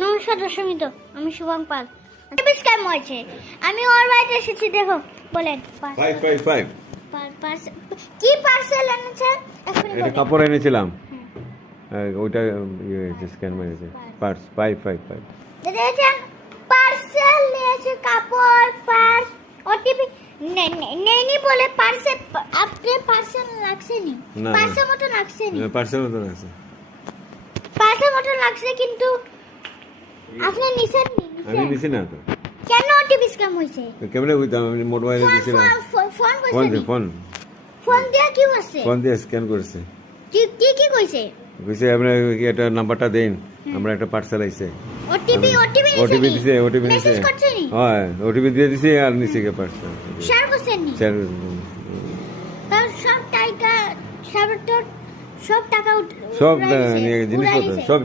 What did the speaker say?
নমস্কার দর্শক, আমি শুভম পাল। স্ক্যাম হয়েছে, আমি ওর বাড়িতে এসেছি। দেখো, বলেন 555 কি পার্সেল এনেছেন? এটা কাপড় এনেছিলাম, ওইটা স্ক্যান মেরেছে। পার্স 555 দেখেছেন, পার্সেল নিয়েছে, কাপড়, পার্স, ওটিপি নেইনি বলে পার্সেল। আপনি পার্সেল লাগছে নি? না, পার্সেল মতো লাগছে নি? পার্সেল মতন আছে, পার্সেল মতো লাগছে, কিন্তু আপনি নিছেন নি? আমি নিছি না তো। কেন ওটিপি স্ক্যাম হয়েছে? কেমনে বুঝতাম? আমি মোবাইলে দিছিলাম। ফোন ফোন কইছে, ফোন দিয়া কি হচ্ছে? ফোন দিয়ে স্ক্যান করেছে। কি কইছে? কইছে আপনার একটা নাম্বারটা দেন, আমরা একটা পার্সেল আইছে। ওটিপি ওটিপি দিছে, ওটিপি দিছে। মেসেজ করছে নি? হ্যাঁ, ওটিপি দিয়ে দিছে আর নিছে কে পার্সেল। শেয়ার করছেন নি? তার সব টাকা, সব টাকা সব উড়াই দিছে, জিনিসপত্র উড়াই দিছে। সব